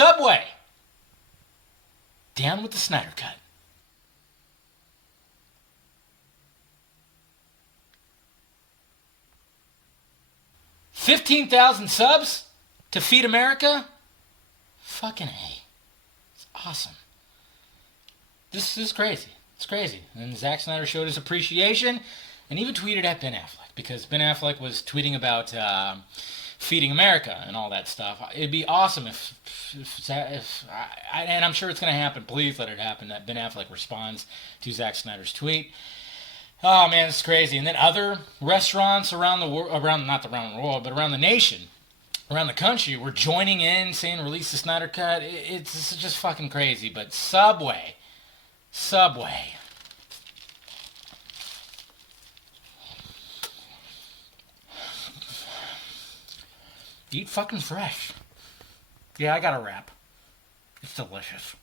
Subway. Down with the Snyder Cut. 15,000 subs to feed America? Fucking A. It's awesome. This is crazy. It's crazy. And Zack Snyder showed his appreciation and even tweeted at Ben Affleck, because Ben Affleck was tweeting about feeding America and all that stuff. It'd be awesome and I'm sure it's going to happen. Please let it happen, that Ben Affleck responds to Zack Snyder's tweet. Oh man, it's crazy. And then other restaurants around the world, not around the world, but around the nation, around the country, were joining in, saying release the Snyder Cut. It's just fucking crazy. But Subway. Eat fucking fresh. Yeah, I got a wrap. It's delicious.